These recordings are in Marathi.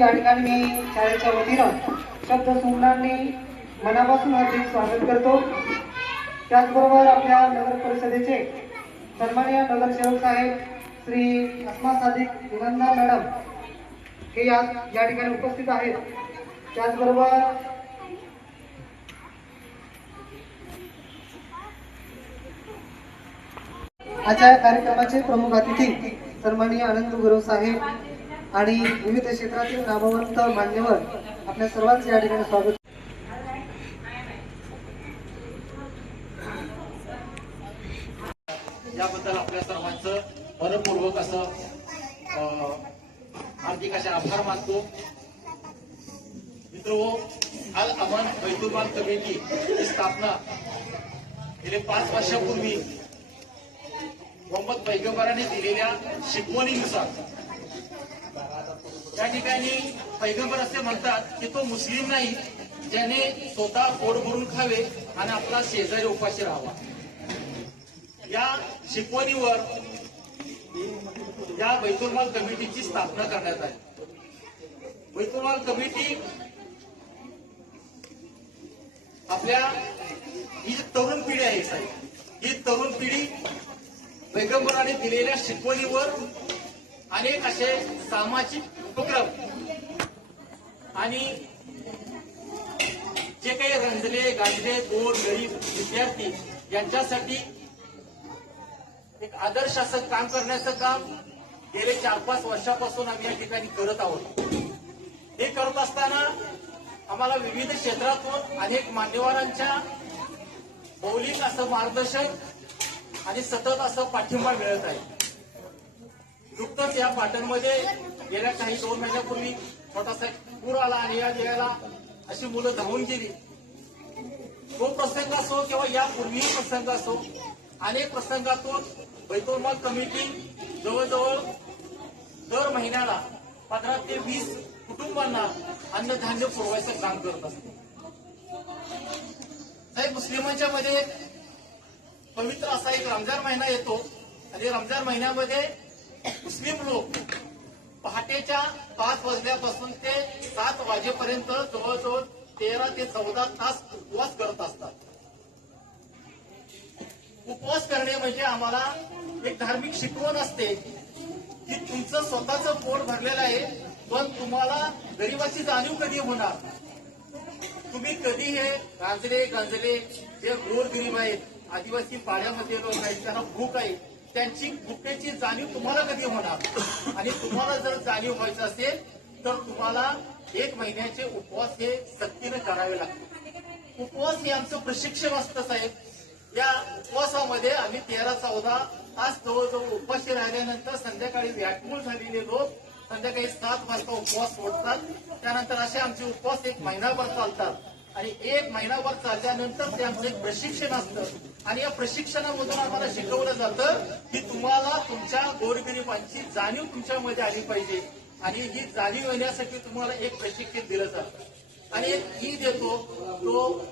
या ठिकाणी मी शाळेच्या वतीनं शब्द सुमनांनी मनापासून हार्दिक स्वागत करतो. त्याचबरोबर आपल्या नगर परिषदेचे सन्माननीय नगरसेवक साहेब श्री अस्मा सादिक इनामदार मॅडम हे या या ठिकाणी उपस्थित आहेत. त्याचबरोबर आजच्या कार्यक्रमाचे प्रमुख अतिथी सन्माननीय आनंद गुरव साहेब आणि विविध क्षेत्रातील नामवंत मान्यवर आपल्या सर्वांचे या ठिकाणी स्वागत. याबद्दल आपल्या सर्वांचं मनपूर्वक असं हार्दिक असे आभार मानतो. मित्र अल अमन बैतुलमाल कमिटी स्थापना गेले पाच वर्षापूर्वी. मोहम्मद पैगंबराने दिलेल्या शिकवणीनुसार त्या ठिकाणी पैगंबर असे म्हणतात की तो मुस्लिम नाही ज्याने स्वतः पोट भरून खावे आणि आपला शेजारी उपाशी राहावा. या शिकवणीवर या बैतुलमाल कमिटीची स्थापना करण्यात आली. बैतुलमाल कमिटी आपल्या ही जी तरुण पिढी आहे साहेब ही तरुण पिढी पैगंबराने दिलेल्या शिकवणीवर अनेक असे सामाजिक उपक्रम आणि जे काही रंजले गाजले गोर गरीब विद्यार्थी यांच्यासाठी एक आदर्श असं काम करण्याचं काम गेले चार पाच वर्षापासून आम्ही या ठिकाणी करत आहोत. हे करत असताना आम्हाला विविध क्षेत्रातून अनेक मान्यवरांच्या मौलिक असं मार्गदर्शन आणि सतत असं पाठिंबा मिळत आहे. नुकतंच या पाटणमध्ये गेल्या काही दोन महिन्यापूर्वी छोटासा पूर आला आणि या जगाला अशी मुलं धावून गेली. तो प्रसंग असो किंवा यापूर्वी प्रसंग असो अनेक प्रसंगातून बैतोलमल कमिटी जवळजवळ दर महिन्याला पंधरा ते वीस कुटुंबांना अन्नधान्य पुरवायचं काम करत असते. साहेब मुस्लिमांच्या मध्ये पवित्र असा एक रमजान महिना येतो आणि रमजान महिन्यामध्ये मुस्लिम लोक पहाटेच्या पाच वाजल्यापासून ते सात वाजेपर्यंत जवळजवळ तेरा ते चौदा तास उपवास करत असतात. उपवास करणे म्हणजे आम्हाला एक धार्मिक शिकवण असते की तुमचं स्वतःचं पोट भरलेलं आहे पण तुम्हाला गरिबाची जाणीव कधी होणार? तुम्ही कधी हे गांजले गांजले जे गोर गरीब आहेत आदिवासी पाड्यामध्ये लोक आहेत त्यांना भूक आहे. त्यांची कुठल्याची जाणीव तुम्हाला कधी होणार आणि तुम्हाला जर जाणीव व्हायचं असेल तर तुम्हाला एक महिन्याचे उपवास हे सक्तीने करावे लागतील. उपवास हे आमचं प्रशिक्षण असतं साहेब. या उपवासामध्ये आम्ही तेरा चौदा तास जवळजवळ उपाशी राहिल्यानंतर संध्याकाळी व्याकुळ झालेले लोक संध्याकाळी सात वाजता उपवास सोडतात. त्यानंतर असे आमचे उपवास एक महिनाभर चालतात. आणि एक महिनाभर चालल्यानंतर त्यामध्ये एक प्रशिक्षण असतं. आणि या प्रशिक्षणामधून आम्हाला शिकवलं जातं की तुम्हाला तुमच्या गोरगरिबांची जाणीव तुमच्यामध्ये आली पाहिजे. आणि ही जाणीव येण्यासाठी तुम्हाला एक प्रशिक्षण दिलं जातं. आणि एक ईद येतो. तो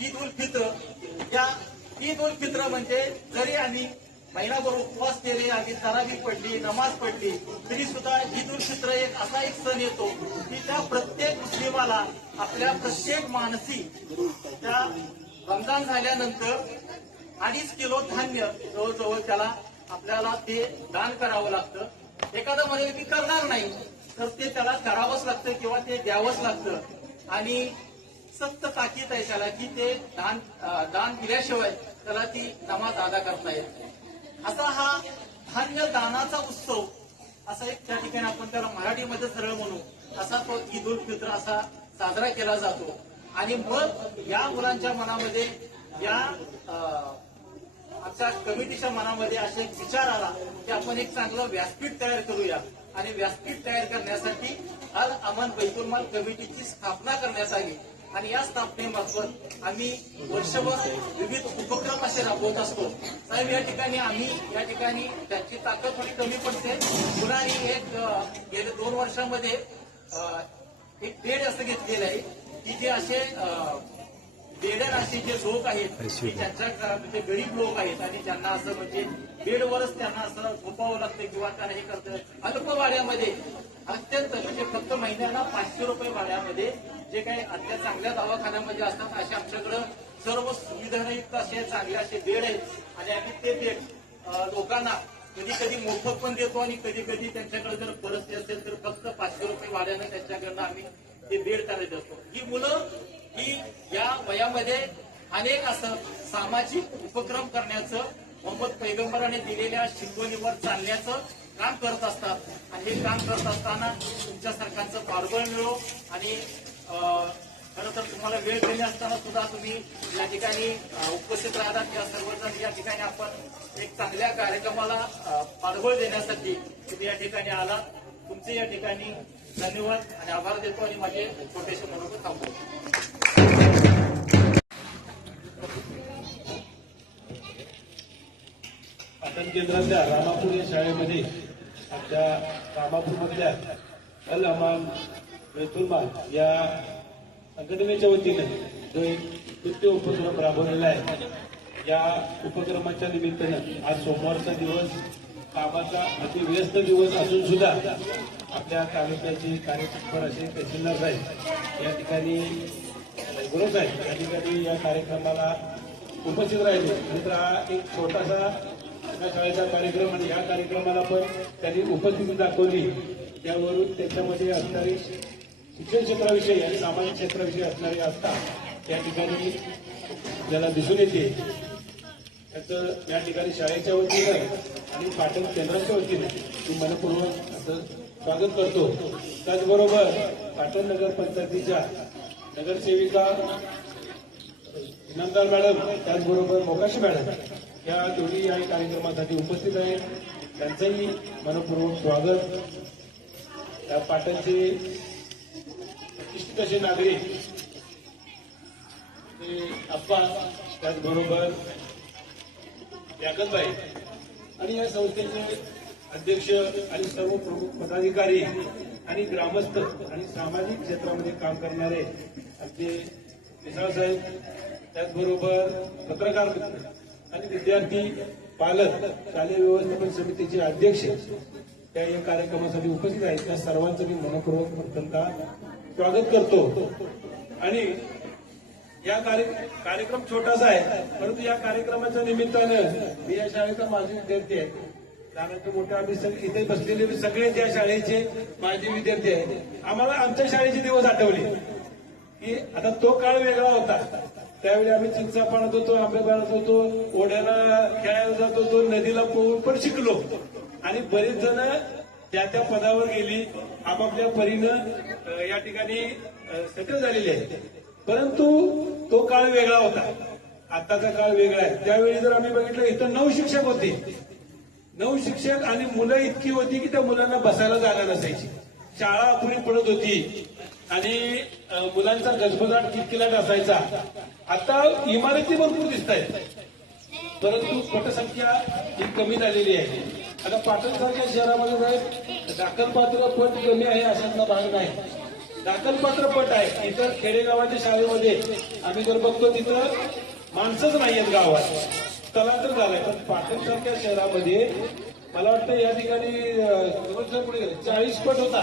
ईद उल फित्र. या ईद उल फित्र म्हणजे जरी आम्ही महिनाभर उपवास केले आणि तराबी पडली नमाज पडली. तरी सुद्धा ईद उल फित्र एक असा एक सण येतो की त्या प्रत्येक मुस्लिमाला आपल्या प्रत्येक मानसी त्या रमजान झाल्यानंतर अडीच किलो धान्य जवळजवळ त्याला आपल्याला ते दान करावं लागतं. एखादं म्हणे मी करणार नाही तर ते त्याला करावंच लागतं किंवा ते द्यावंच लागतं. आणि सक्त ताकीद आहे त्याला की ते दान दान दिल्याशिवाय त्याला ती नमाज अदा करता येत नाही. असा हा धान्य दानाचा उत्सव असा एक त्या ठिकाणी आपण त्याला मराठीमध्ये सरळ म्हणू असा तो ईद उल फित्र असा साजरा केला जातो. आणि मग या मुलांच्या मनामध्ये या अं, आमच्या कमिटीच्या मनामध्ये असे एक विचार आला की आपण एक चांगलं व्यासपीठ तयार करूया. आणि व्यासपीठ तयार करण्यासाठी अल अमन बैतुलमाल कमिटीची स्थापना करण्यात आली. आणि या स्थापनेमार्फत आम्ही वर्षभर विविध उपक्रम असे राबवत असतो. साहेब या ठिकाणी आम्ही या ठिकाणी त्याची ताकद थोडी कमी पडते. पुन्हा एक गेल्या दोन वर्षामध्ये एक बेड असं घेतलेलं आहे की जे असे असे जे लोक आहेत. की ज्यांच्या घरात म्हणजे गरीब लोक आहेत. आणि ज्यांना असं म्हणजे बेडवरच त्यांना असं झोपावं लागतं किंवा त्यांना हे करतं. अल्प भाड्यामध्ये अत्यंत म्हणजे फक्त महिन्याला पाचशे रुपये भाड्यामध्ये जे काही अत्यंत चांगल्या दवाखान्यामध्ये असतात असे आमच्याकडं सर्व सुविधायुक्त असे चांगले असे बेड आहेत. आणि आम्ही ते बेड लोकांना कधी कधी मोफत पण देतो आणि कधी कधी त्यांच्याकडे जर परिस्थिती असेल तर फक्त पाचशे रुपये भाड्यानं त्यांच्याकडनं आम्ही ते बेड करायचं असतो. ही मुलं की या वयामध्ये अनेक असं सामाजिक उपक्रम करण्याचं मोहम्मद पैगंबराने दिलेल्या शिकवणीवर चालण्याचं काम करत असतात. आणि हे काम करत असताना तुमच्या सरकारचं पाठबळ मिळो आणि खरं तर तुम्हाला वेळ कमी असताना सुद्धा तुम्ही या ठिकाणी उपस्थित राहतात. या सर्वजण या ठिकाणी आपण एक चांगल्या कार्यक्रमाला पाठबळ देण्यासाठी तुम्ही या ठिकाणी आलात. तुमचे या ठिकाणी धन्यवाद आणि आभार देतो आणि माझे छोटेसे मनोगत थांबवतो. पाटण केंद्रातल्या रामापूर या शाळेमध्ये आमच्या रामापूरमधल्या अल अमान बेतुलमाल या संघटनेच्या वतीने जो एक नृत्य उपक्रम राबवलेला आहे या उपक्रमाच्या निमित्तानं आज सोमवारचा दिवस कामाचा अति व्यस्त दिवस असून सुद्धा आपल्या तालुक्याचे कार्यतत्पर असे तहसीलदार साहेब या ठिकाणी गुरुच साहेब या ठिकाणी या कार्यक्रमाला उपस्थित राहिले. नंतर हा एक छोटासा शाळेचा कार्यक्रम आणि या कार्यक्रमाला पण त्यांनी उपस्थिती दाखवली. त्यावरून त्याच्यामध्ये असणारी शिक्षण क्षेत्राविषयी आणि सामाजिक क्षेत्राविषयी असणारी आस्था त्या ठिकाणी आपल्याला दिसून येते. त्याचं या ठिकाणी शाळेच्या वतीनं आणि पाटण केंद्राच्या वतीनं मी मनपूर्वक असं स्वागत करतो. त्याचबरोबर पाटण नगर पंचायतीच्या नगरसेविका इनामदार मॅडम त्याचबरोबर मोकाशी मॅडम या दोन्ही या कार्यक्रमासाठी उपस्थित आहेत त्यांचंही मनपूर्वक स्वागत. त्या पाटणचे प्रतिष्ठित असे नागरिक ते अप्पा त्याचबरोबर याकतबाई आणि या संस्थेचे अध्यक्ष आणि सर्व प्रमुख पदाधिकारी आणि ग्रामस्थ आणि सामाजिक क्षेत्रामध्ये काम करणारे आमचे मिसाळ साहेब त्याचबरोबर पत्रकार मित्र आणि विद्यार्थी पालक शालेय व्यवस्थापन समितीचे अध्यक्ष त्या या कार्यक्रमासाठी उपस्थित आहेत. त्या सर्वांचं मी मनपूर्वक अत्यंत स्वागत करतो. आणि या कार्यक्रम छोटासा आहे परंतु या कार्यक्रमाच्या निमित्तानं मी या शाळेचा माझे विद्यार्थी आहे. त्यानंतर मोठे आम्ही सगळे इथे बसलेले सगळे त्या शाळेचे माझे विद्यार्थी आहेत. आम्हाला आमच्या शाळेचे दिवस आठवले. की आता तो काळ वेगळा होता. त्यावेळी आम्ही चिंचा पाणत होतो आंबे पाणत होतो ओढ्याला खेळायला जात होतो नदीला पोहून पण शिकलो. आणि बरेच जण त्या त्या पदावर गेली. आपापल्या परीनं या ठिकाणी सेटल झालेली आहे परंतु तो काळ वेगळा होता. आताचा काळ वेगळा आहे. त्यावेळी जर आम्ही बघितलं इथं नऊ शिक्षक होते. नऊ शिक्षक आणि मुलं इतकी होती की त्या मुलांना बसायला जागा नसायची. शाळा अपुरी पडत होती. आणि मुलांचा गजबजाट किटकिलाट असायचा. आता इमारती भरपूर दिसत आहेत परंतु पटसंख्या ही कमी झालेली आहे. आता पाटणसारख्या शहरामध्ये साहेब दाखलपात्र पट कमी आहे अशातला भाग नाही. दाखलपात्र पट आहे. इतर खेडेगावाच्या शाळेमध्ये आम्ही जर बघतो तिथं माणसंच नाही आहेत गावात. स्थलांतर झालंय. पण पाटणसारख्या शहरामध्ये मला वाटतं या ठिकाणी चाळीस पट होता.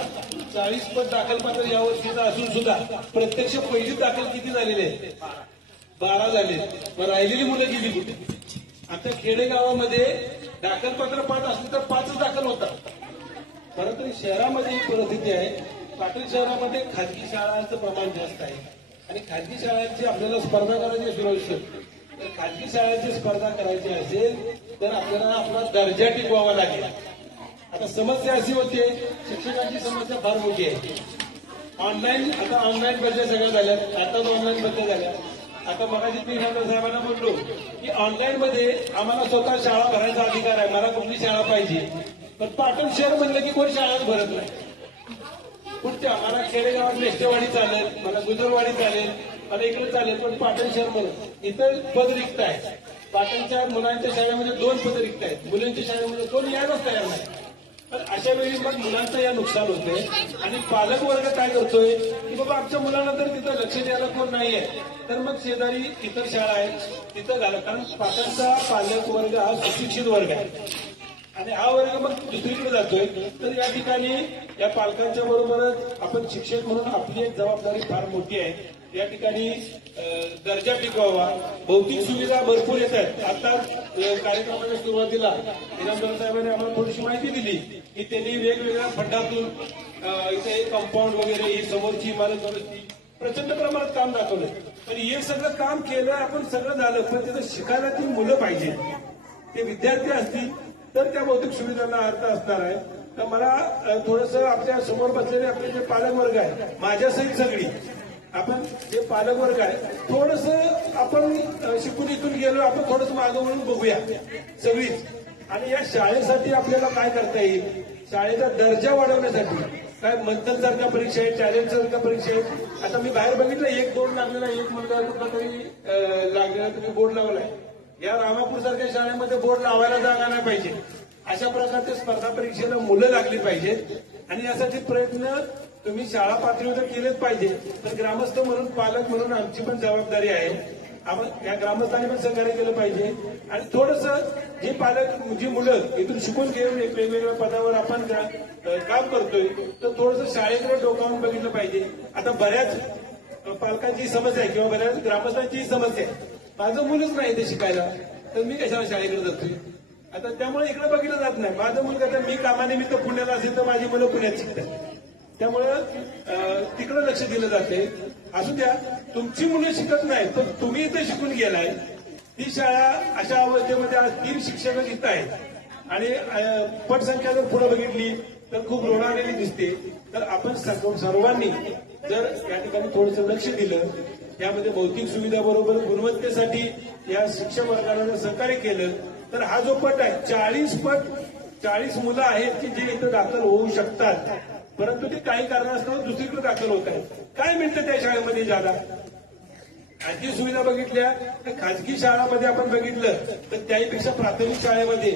चाळीस पट दाखलपात्र या यावर्षीचा असून सुद्धा प्रत्यक्ष पहिली दाखल किती झालेले आहे? बारा झाले. मग राहिलेली मुलं गेली कुठे? आता खेडेगावामध्ये दाखलपत्र पाच असले तर पाचच दाखल होतात. परंतु शहरामध्ये ही परिस्थिती आहे. पाटील शहरामध्ये खाजगी शाळांचं प्रमाण जास्त आहे. आणि खाजगी शाळांची आपल्याला स्पर्धा करायची असेल तर खाजगी शाळांची स्पर्धा करायची असेल तर आपल्याला आपला दर्जा टिकवावा लागेल. आता समस्या अशी होते शिक्षकांची समस्या फार मोठी आहे. ऑनलाईन आता ऑनलाईन बदल्या सगळ्या झाल्यात आताच ऑनलाईन बदल्या झाल्या आता मगाशी मी साहेबांना बोललो की ऑनलाईन मध्ये आम्हाला स्वतः शाळा भरायचा अधिकार आहे मला कुठली शाळा पाहिजे. पण पाटण शहर म्हणलं की कोण शाळाच भरत नाही. कुठच्या? मला खेडेगावात मेष्टेवाडी चालेल मला गुजरवाडी चालेल मला इकडे चालेल पण पाटण शहर म्हणत इथं पद रिक्त आहे. पाटणच्या मुलांच्या शाळेमध्ये दोन पद रिक्त आहेत. मुलींच्या शाळेमध्ये कोण यायलाच तयार नाही. तर अशा वेळी मग मुलांचं या नुकसान होतंय आणि पालक वर्ग काय करतोय की बाबा आमच्या मुलांना तर तिथं लक्ष द्यायला कोण नाहीये. तर मग शेजारी इतर शाळा आहेत तिथं घाला. कारण पालकांचा पालक वर्ग हा सुशिक्षित वर्ग आहे. आणि हा वर्ग मग दुसरीकडे जातोय. तर या ठिकाणी या पालकांच्या बरोबरच आपण शिक्षक म्हणून आपली एक जबाबदारी फार मोठी आहे. या ठिकाणी दर्जा टिकवावा भौतिक सुविधा भरपूर येत आहेत. आता कार्यक्रमाच्या सुरुवातीला निलंबर साहेबांनी आम्हाला थोडीशी माहिती दिली की त्यांनी वेगवेगळ्या फंडातून इथे कंपाऊंड वगैरे ही समोरची इमारत दुरुस्ती प्रचंड प्रमाणात काम दाखवलं पण हे सगळं काम केलं आपण सगळं झालं पण तिथं शिकायला ती मुलं पाहिजे. ते विद्यार्थी असतील तर त्या भौतिक सुविधांना अर्थ असणार आहे. तर मला थोडस आपल्यासमोर बसलेले आपले जे पालक वर्ग आहे माझ्यासहित सगळी आपण जे पालक वर्ग आहे थोडस आपण शिकून इथून गेलो आपण थोडस मागं म्हणून बघूया सगळीच. आणि या शाळेसाठी आपल्याला काय करता येईल? शाळेचा दर्जा वाढवण्यासाठी. काय मंथन सारख्या परीक्षा आहेत चॅलेंज सारख्या परीक्षा आहेत आता मी बाहेर बघितलं एक बोर्ड लागलेला एक मुलगा कुठला तरी लागलेला तुम्ही बोर्ड लावलाय. या रामापूर सारख्या शाळेमध्ये बोर्ड लावायला जागा नाही पाहिजे. अशा प्रकारच्या स्पर्धा परीक्षेला मुलं लागली पाहिजेत. आणि यासाठी प्रयत्न तुम्ही शाळा पातळीवर केलेच पाहिजे तर ग्रामस्थ म्हणून पालक म्हणून आमची पण जबाबदारी आहे. आपण या ग्रामस्थांनी पण सहकार्य केलं पाहिजे. आणि थोडस जे पालक जी मुलं इथून शिकून घेऊन वेगवेगळ्या पदावर आपण काम करतोय तर थोडस शाळेकडे डोकावून बघितलं पाहिजे. आता बऱ्याच पालकांची समस्या आहे किंवा बऱ्याच ग्रामस्थांची समस्या आहे. माझं मुलंच नाही ते शिकायला तर मी कशाला शाळेकडे जातोय? आता त्यामुळे इकडे बघितलं जात नाही. माझं मुलगा तर मी कामानिमित्त पुण्याला असेल तर माझी मुलं पुण्यात शिकतात. त्यामुळं तिकडे लक्ष दिलं जाते. असू द्या तुमची मुलं शिकत नाही तर तुम्ही इथे शिकून गेलाय. ती शाळा अशा अवस्थेमध्ये आज तीन शिक्षक इथं आहेत. आणि पटसंख्या जर पुढे बघितली तर खूप रोडावलेली दिसते. तर आपण सर्व- सर्वांनी जर या ठिकाणी थोडंसं लक्ष दिलं यामध्ये भौतिक सुविधा बरोबर गुणवत्तेसाठी या शिक्षक वर्गाला सहकार्य केलं तर हा जो पट आहे चाळीस पट चाळीस मुलं आहेत की जे इथं दाखल होऊ शकतात. परंतु ते काही कारणास्तव दुसरीकडे दाखल होत आहे काय मिळतं त्या शाळेमध्ये जागा? खाजगी सुविधा बघितल्या तर खाजगी शाळामध्ये आपण बघितलं तर त्याहीपेक्षा प्राथमिक शाळेमध्ये.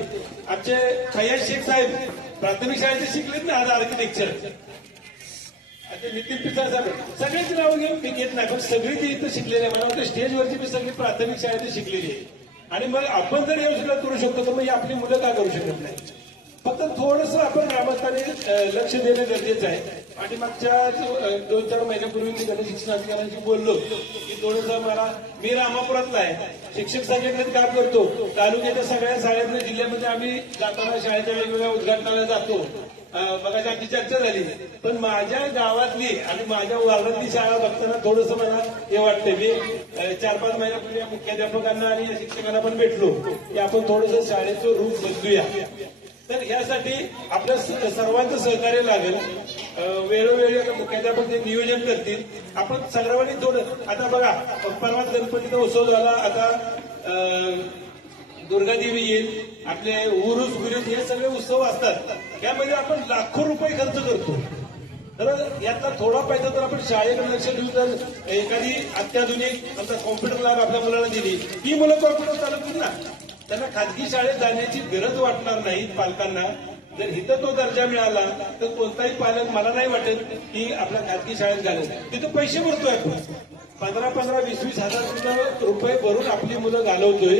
आमचे फैयाज शेख साहेब प्राथमिक शाळेचे शिकलेत ना आज आर्किटेक्चर आता नितीन पिसाळ साहेब सगळेच नाव घेऊन मी घेत नाही पण सगळी ती इथं शिकलेली आहे मला वाटतं स्टेजवरची मी सगळी प्राथमिक शाळेत शिकलेली आहे आणि मग आपण जर योजना करू शकतो तर मग ही आपली मुलं का करू शकत नाही फक्त थोडस आपण ग्रामस्थांनी लक्ष देणे गरजेचं आहे. आणि मागच्या दोन चार महिन्यापूर्वी मी गणेश शिक्षण अधिकाऱ्यांशी बोललो की थोडस मला मी रामापुरातला आहे. शिक्षक संघटनेत काम करतो. तालुक्याच्या सगळ्या शाळेतल्या जिल्ह्यामध्ये आम्ही जाताना शाळेच्या वेगवेगळ्या उद्घाटनाला जातो. बघा आमची चर्चा झाली. पण माझ्या गावातली आणि माझ्या वार्डातली शाळा बघताना थोडस मला हे वाटतंय. मी चार पाच महिन्यापूर्वी या मुख्याध्यापकांना आणि या शिक्षकांना पण भेटलो की आपण थोडस शाळेचं रूप बदलूया. तर यासाठी आपल्या सर्वांचं सहकार्य लागेल. वेळोवेळी आता मुख्याध्यापक ते नियोजन करतील आपण सर्वांनी थोडं आता बघा परवा गणपतीचा उत्सव झाला आता दुर्गादेवी येईल आपले उरुस गुरुस हे सगळे उत्सव असतात. यामध्ये आपण लाखो रुपये खर्च करतो. तर यातला थोडा पैसा तर आपण शाळेकडे लक्ष देऊ तर एखादी अत्याधुनिक आता कॉम्प्युटर लॅब आपल्या मुलांना दिली ती मुलं कॉम्प्युटर चालवतील ना? त्यांना खाजगी शाळेत जाण्याची गरज वाटणार नाही पालकांना. जर इथं तो दर्जा मिळाला तर कोणताही पालक मला नाही वाटत की आपल्या खाजगी शाळेत घालेल. तिथं पैसे भरतोय आपण. पंधरा पंधरा वीस वीस हजार सुद्धा रुपये भरून आपली मुलं घालवतोय.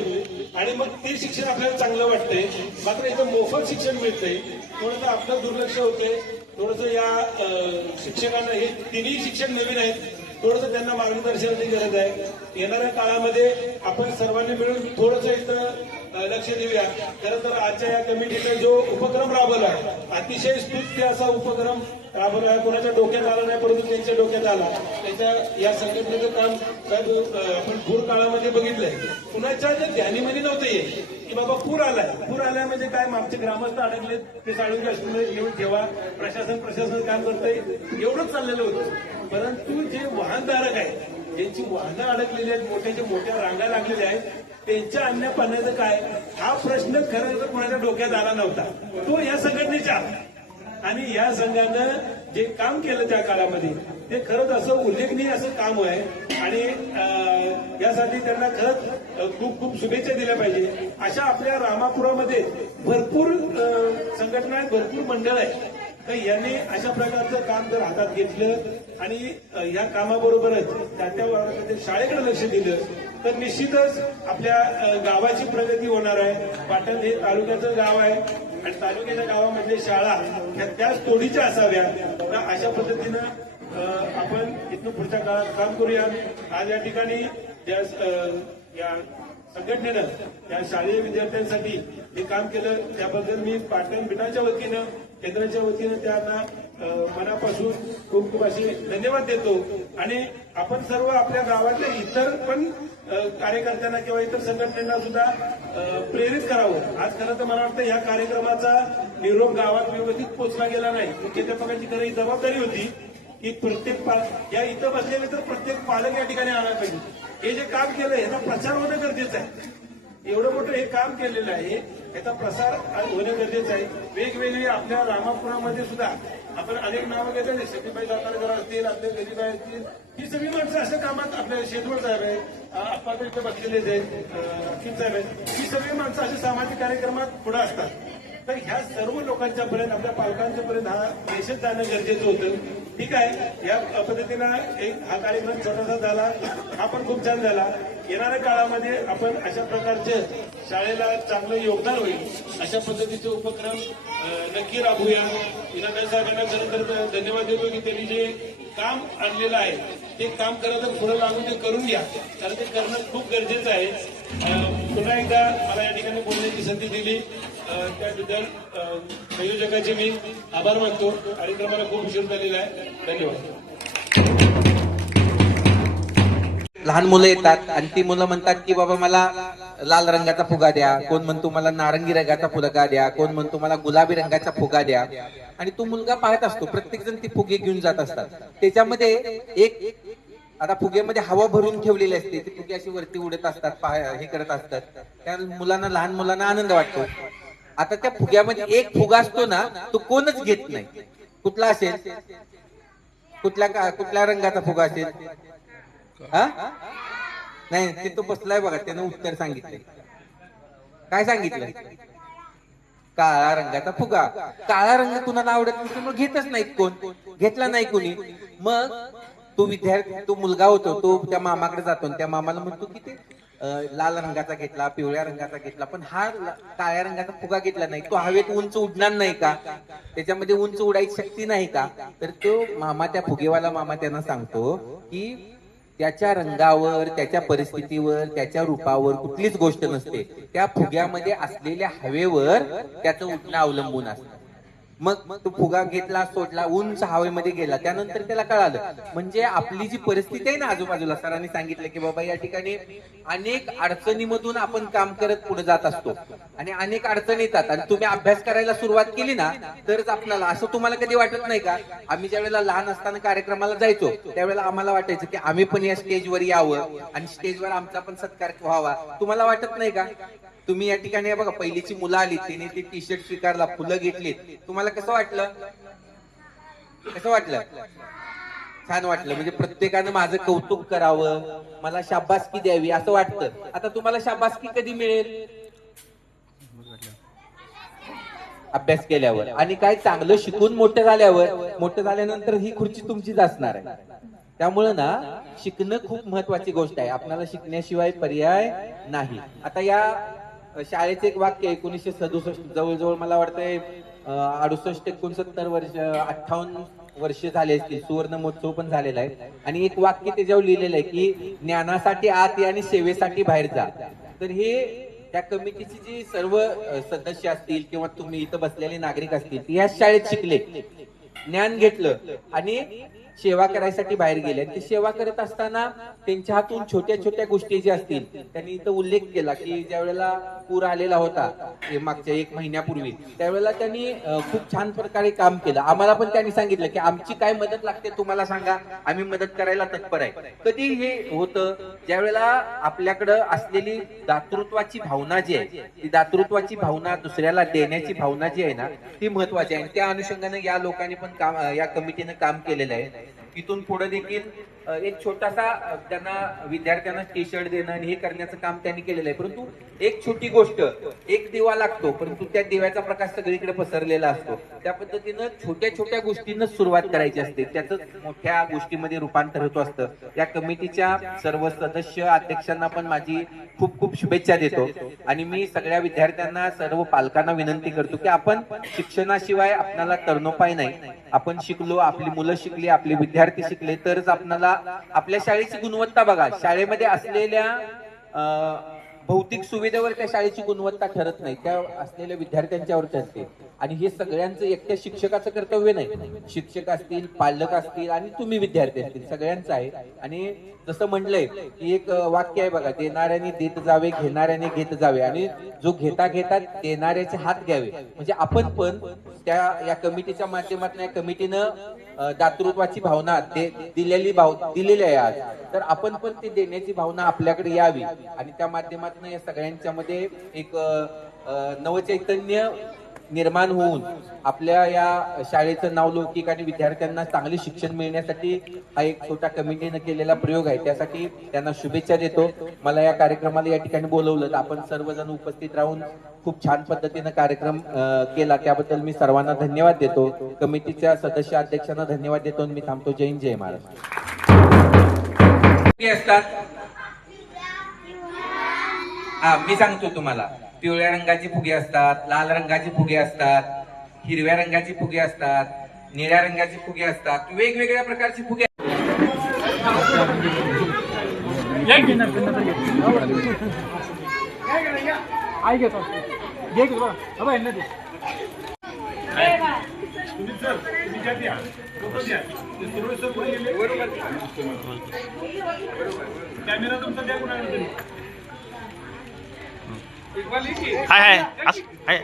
आणि मग ते शिक्षण आपल्याला चांगलं वाटतंय. मात्र इथं मोफत शिक्षण मिळतंय. थोडंसं आपलं दुर्लक्ष होतंय. थोडंसं या शिक्षकांना हे तिन्ही शिक्षक नवीन आहेत. थोडंसं त्यांना मार्गदर्शनाची गरज आहे. येणाऱ्या काळामध्ये आपण सर्वांनी मिळून थोडंसं इथं लक्ष देऊया. खरं तर आजच्या या कमिटीने जो उपक्रम राबवला अतिशय स्तुत्य असा उपक्रम राबवला कोणाच्या डोक्यात आला नाही परंतु त्यांच्या डोक्यात आला. त्याच्या या संघटनेचं काम आपण पूर काळामध्ये बघितलंय. कुणाच्या जे ध्यानीमध्ये नव्हतं येत की बाबा पूर आलाय. पूर आलाय म्हणजे काय? मागचे ग्रामस्थ अडकले ते साळून काश्मीर येऊन ठेवा. प्रशासन प्रशासन काम करतंय. एवढंच चाललेलं होतं. परंतु जे वाहनधारक आहेत ज्यांची वाहनं अडकलेली आहेत मोठ्याच्या मोठ्या रांगा लागलेल्या आहेत त्यांच्या अन्नपाण्याचं काय? हा प्रश्न खरं तर कोणाच्या डोक्यात आला नव्हता. तो या संघटनेच्या. आणि या संघानं जे काम केलं त्या काळामध्ये ते खरंच असं उल्लेखनीय असं काम आहे. आणि अं, यासाठी त्यांना खरंच खूप खूप शुभेच्छा दिल्या पाहिजे. अशा आपल्या रामापुरामध्ये भरपूर अं, संघटना आहेत भरपूर मंडळ आहे तर यांनी अशा प्रकारचं काम जर हातात घेतलं आणि ह्या या कामाबरोबरच त्या त्या वर्गातील शाळेकडे लक्ष दिलं तर निश्चितच आपल्या गावाची प्रगती होणार आहे. पाटण हे तालुक्याचं गाव आहे आणि तालुक्याच्या गावामधले शाळा ह्या त्याच तोडीच्या असाव्या. तर अशा पद्धतीनं आपण इथून पुढच्या काळात काम करूया. आज या ठिकाणी या संघटनेनं या शालेय विद्यार्थ्यांसाठी हे काम केलं त्याबद्दल मी पाटण बिटाच्या वतीनं केंद्राच्या वतीनं त्यांना मनापासून खूप खूप असे धन्यवाद देतो. आणि आपण सर्व आपल्या गावातल्या इतर पण कार्यकर्त्यांना किंवा इतर संघटनांना सुद्धा प्रेरित करावं. आज खरं तर मला वाटतं या कार्यक्रमाचा निरोप गावात व्यवस्थित पोचला गेला नाही. मुख्याध्यापकांची खरं ही जबाबदारी होती की प्रत्येक पाल या इथं बसलेले तर प्रत्येक पालक या ठिकाणी आला पाहिजे. हे जे काम केलं याचा प्रचार होणं गरजेचं आहे. एवढं मोठं हे काम केलेलं आहे याचा प्रसार होणं गरजेचं आहे. वेगवेगळे आपल्या रामापुरामध्ये सुद्धा आपण अनेक नावं घेतले ना सतीबाई असतील आपले गरीबाई असतील ही सगळी माणसं अशा कामात आपल्या शेतवर साहेब आहेत आपण इथे बसलेलेच आहेत अं, साहेब आहेत. ही सगळी माणसं अशा सामाजिक कार्यक्रमात पुढे असतात. तर ह्या सर्व लोकांच्या पर्यंत आपल्या पालकांच्या पर्यंत हा मेसेज जाणं गरजेचं होतं. ठीक आहे या पद्धतीनं एक हा कार्यक्रम छोटासा झाला हा पण खूप छान झाला. येणाऱ्या काळामध्ये आपण अशा प्रकारचे शाळेला चांगलं योगदान होईल अशा पद्धतीचे उपक्रम नक्की राबवूया विनाकाय साहेबांना खरं तर धन्यवाद देतो की त्यांनी जे काम आणलेलं आहे ते काम खरं तर पुढे लागून ते करून घ्या. कारण ते करणं खूप गरजेचं आहे. पुन्हा एकदा मला या ठिकाणी बोलण्याची संधी दिली. त्याबद्दल संयोजकाचे मी आभार मानतो. कार्यक्रमाला खूप उशीर झालेला आहे. धन्यवाद. लहान मुलं येतात आणि ती मुलं म्हणतात की बाबा मला लाल रंगाचा फुगा द्या कोण म्हणतो मला नारंगी रंगाचा फुगा द्या कोण म्हणतो मला गुलाबी रंगाचा फुगा द्या. आणि तो मुलगा पाहत असतो प्रत्येक जण ती फुगे घेऊन जात असतात. त्याच्यामध्ये एक आता फुग्यामध्ये हवा भरून ठेवलेली असते ती फुगे अशी वरती उडत असतात हे करत असतात. त्या मुलांना लहान मुलांना आनंद वाटतो. आता त्या फुग्यामध्ये एक फुगा असतो ना तो कोणच घेत नाही. कुठला असेल? कुठल्या कुठल्या रंगाचा फुगा असेल? नाही ते तो बसलाय बघा त्यानं उत्तर सांगितलंय. काय सांगितलं काळा रंगाचा फुगा. काळा रंग कुणाला आवडत नाही घेतच नाहीत कोण. घेतला नाही कोणी. मग तो विद्यार्थी तो मुलगा होतो तो त्या मामाकडे जातो आणि त्या मामाला म्हणतो की ते लाल रंगाचा घेतला पिवळ्या रंगाचा घेतला पण हा काळ्या रंगाचा फुगा घेतला नाही. तो हवेत उंच उडणार नाही का? त्याच्यामध्ये उंच उडायची शक्ती नाही का? तर तो मामा त्या फुगेवाला मामा त्यांना सांगतो की त्याच्या रंगावर त्याच्या परिस्थितीवर त्याच्या रूपावर कुठलीच गोष्ट नसते. त्या फुग्यामध्ये असलेल्या हवेवर त्याचं उठणं अवलंबून असतं. मग तो फुगा घेतला सोडला उंच हवेमध्ये गेला. त्यानंतर त्याला कळालं म्हणजे आपली जी परिस्थिती आहे ना आजूबाजूला सरांनी सांगितलं की बाबा या ठिकाणी अनेक अडचणीमधून आपण काम करत पुढे जात असतो. आणि अनेक अडचणी येतात. आणि तुम्ही अभ्यास करायला सुरुवात केली ना तरच आपल्याला असं तुम्हाला कधी वाटत नाही का? आम्ही ज्या वेळेला लहान असताना कार्यक्रमाला जायचो त्यावेळेला आम्हाला वाटायचं की आम्ही पण या स्टेजवर यावं आणि स्टेजवर आमचा पण सत्कार व्हावा. तुम्हाला वाटत नाही का? तुम्ही या ठिकाणी हे बघा पहिलीची मुलं आली तिने ते टी शर्ट स्वीकारला फुलं घेतलीत. तुम्हाला कसं वाटलं? कसं वाटलं? छान वाटलं. म्हणजे प्रत्येकानं माझं कौतुक करावं मला शाबासकी द्यावी असं वाटतं. आता तुम्हाला शाबासकी कधी मिळेल? अभ्यास केल्यावर. आणि काय चांगलं शिकून मोठं झाल्यावर मोठं झाल्यानंतर ही खुर्ची तुमचीच असणार आहे. त्यामुळं ना शिकणं खूप महत्वाची गोष्ट आहे. आपल्याला शिकण्याशिवाय पर्याय नाही. आता या शाळेचे एक वाक्य एकोणीसशे सदुसष्ट जवळजवळ मला वाटतंय अडुसष्ट एकोणसत्तर वर्ष अठ्ठावन्न वर्ष झाले असतील सुवर्ण महोत्सव पण झालेला आहे. आणि एक वाक्य त्याच्यावर लिहिलेलं आहे की ज्ञानासाठी आत या आणि सेवेसाठी बाहेर जा. तर हे त्या कमिटीची जी सर्व सदस्य असतील किंवा तुम्ही इथं बसलेले नागरिक असतील ते या शाळेत शिकले. ज्ञान घेतलं आणि सेवा करायसाठी बाहेर गेले. ते सेवा करत असताना त्यांच्या हातून छोट्या छोट्या गोष्टी ज्या असतील त्यांनी इथं उल्लेख केला की ज्या वेळेला पूर आलेला होता हे मागच्या एक महिन्यापूर्वी त्यावेळेला त्यांनी खूप छान प्रकारे काम केलं. आम्हाला पण त्यांनी सांगितलं की आमची काय मदत लागते तुम्हाला सांगा आम्ही मदत करायला तत्पर आहे. कधी हे होतं? ज्या वेळेला आपल्याकडं असलेली दातृत्वाची भावना जी आहे ती दातृत्वाची भावना दुसऱ्याला देण्याची भावना जी आहे ना ती महत्वाची आहे. आणि त्या अनुषंगाने या लोकांनी पण काम या कमिटीनं काम केलेलं आहे. इथून पुढे देखील एक छोटासा त्यांना विद्यार्थ्यांना टी शर्ट देणं आणि हे करण्याचं काम त्यांनी केलेलं आहे. परंतु एक छोटी गोष्ट एक दिवा लागतो परंतु त्या दिव्याचा प्रकाश सगळीकडे पसरलेला असतो. त्या पद्धतीनं छोट्या छोट्या गोष्टींना सुरुवात करायची असते. त्याच मोठ्या गोष्टीमध्ये रूपांतर होत असतं. या कमिटीच्या सर्व सदस्य अध्यक्षांना पण माझी खूप खूप शुभेच्छा देतो. आणि मी सगळ्या विद्यार्थ्यांना सर्व पालकांना विनंती करतो की आपण शिक्षणाशिवाय आपल्याला तरणोपाय नाही. आपण शिकलो आपली मुलं शिकली आपले विद्यार्थी शिकले तरच आपल्याला आपल्या शाळेची गुणवत्ता बघा. शाळेमध्ये असलेल्या अं, भौतिक सुविधेवर त्या शाळेची गुणवत्ता ठरत नाही. त्या असलेल्या विद्यार्थ्यांच्यावर ठरते आणि हे सगळ्यांचं एकट्या शिक्षकाचं कर्तव्य नाही. शिक्षक असतील पालक असतील आणि तुम्ही विद्यार्थी असतील सगळ्यांचं आहे. आणि जसं म्हणलंय की एक वाक्य आहे बघा देणाऱ्याने देत जावे घेणाऱ्याने घेत जावे. आणि जो घेता घेता देणाऱ्याचे हात घ्यावे. म्हणजे आपण पण त्या या कमिटीच्या माध्यमातून या कमिटीनं दातृत्वाची भावना दे- दिलेली भाव दिलेली आहे आज. तर आपण पण ती देण्याची भावना आपल्याकडे यावी. आणि त्या माध्यमातून या सगळ्यांच्या मध्ये एक नवचैतन्य निर्माण होऊन आपल्या या शाळेचं नाव लौकिक आणि विद्यार्थ्यांना चांगले शिक्षण मिळण्यासाठी हा एक छोटा कमिटीनं केलेला प्रयोग आहे. त्यासाठी त्यांना शुभेच्छा देतो. मला या कार्यक्रमाला या ठिकाणी बोलवलं आपण सर्वजण उपस्थित राहून खूप छान पद्धतीनं कार्यक्रम केला. त्याबद्दल मी सर्वांना धन्यवाद देतो. कमिटीच्या सदस्य अध्यक्षांना धन्यवाद देतो आणि मी थांबतो. जय हिंद जय महाराष्ट्र. असतात? हा मी सांगतो तुम्हाला. पिवळ्या रंगाचे फुगे असतात लाल रंगाचे फुगे असतात हिरव्या रंगाचे फुगे असतात निळ्या रंगाचे फुगे असतात वेगवेगळ्या प्रकारचे फुगे तुम्ही सर तुम्ही ज्या द्या फोटो द्या ते सुरळीत सर पुढे गेले बरोबर कॅमेरा तुमचा द्या कुणाला तरी हाय हाय अस- हाय